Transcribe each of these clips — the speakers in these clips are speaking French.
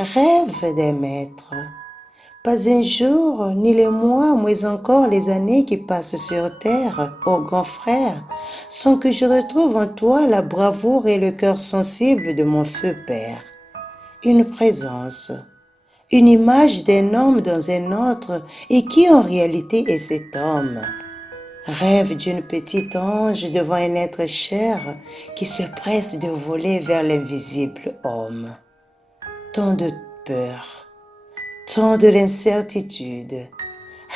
Rêve des maîtres. Pas un jour, ni les mois, moins encore les années qui passent sur terre, ô grand frère, sans que je retrouve en toi la bravoure et le cœur sensible de mon feu père. Une présence, une image d'un homme dans un autre, et qui en réalité est cet homme? Rêve d'une petite ange devant un être cher qui se presse de voler vers l'invisible homme. Tant de peur, tant de l'incertitude.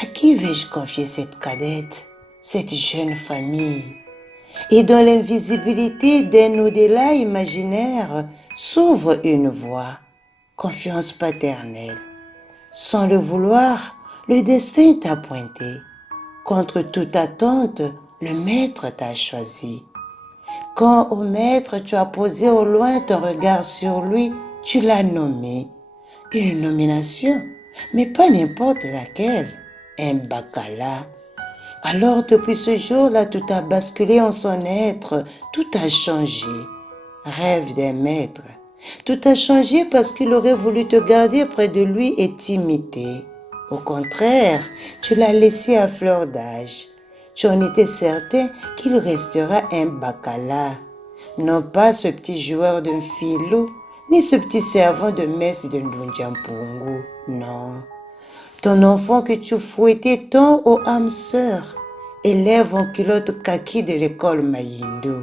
À qui vais-je confier cette cadette, cette jeune famille? Et dans l'invisibilité d'un au-delà imaginaire s'ouvre une voie, confiance paternelle. Sans le vouloir, le destin t'a pointé. Contre toute attente, le maître t'a choisi. Quand au maître tu as posé au loin ton regard sur lui, tu l'as nommé. Une nomination, mais pas n'importe laquelle, un bacala. Alors depuis ce jour-là, tout a basculé en son être, tout a changé. Rêve d'un maître. Tout a changé parce qu'il aurait voulu te garder près de lui et t'imiter. Au contraire, tu l'as laissé à fleur d'âge. Tu en étais certain qu'il restera un bacala. Non pas ce petit joueur d'un filou, ni ce petit servant de messe de Ndunjampungu. Non. Ton enfant que tu fouettais tant aux âmes sœurs, élève en culotte kaki de l'école Mayindu.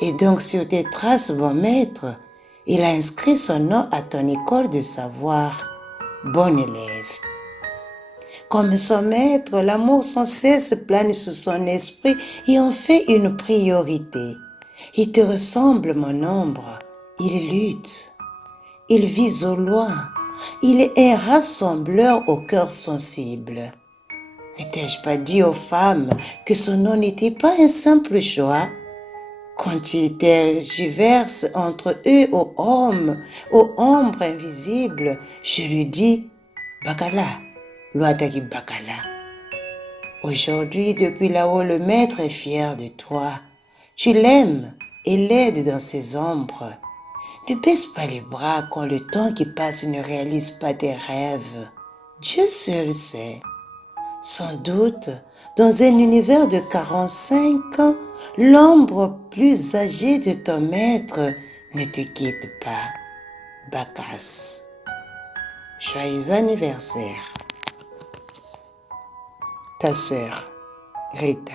Et donc sur tes traces, bon maître, il a inscrit son nom à ton école de savoir. Bon élève. Comme son maître, l'amour sans cesse plane sur son esprit et en fait une priorité. Il te ressemble, mon ombre. Il lutte. Il vise au loin. Il est un rassembleur au cœur sensible. Ne t'ai-je pas dit aux femmes que son nom n'était pas un simple choix? Quand il tergiverse entre eux aux hommes, aux ombres invisibles, je lui dis Bakala, Loataki Bakala. Aujourd'hui, depuis là-haut, le maître est fier de toi. Tu l'aimes et l'aides dans ses ombres. Ne baisse pas les bras quand le temps qui passe ne réalise pas tes rêves. Dieu seul sait. Sans doute, dans un univers de 45 ans, l'ombre plus âgée de ton maître ne te quitte pas. Bacchus. Joyeux anniversaire. Ta sœur, Rita.